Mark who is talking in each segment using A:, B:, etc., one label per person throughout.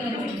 A: 嗯,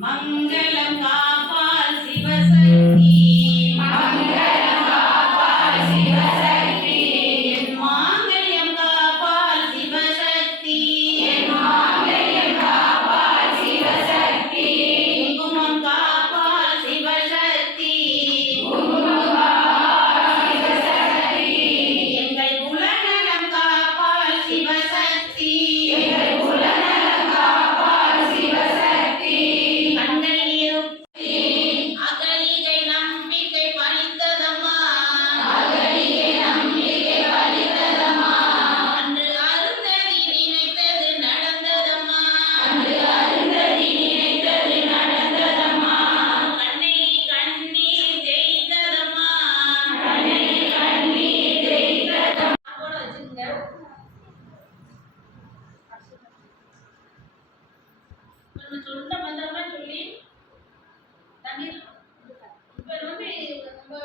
A: மங்களம் காப்பா. நம்ம சொந்த மந்திரமா சொல்லி தண்ணீர் இப்போ வந்து நம்ம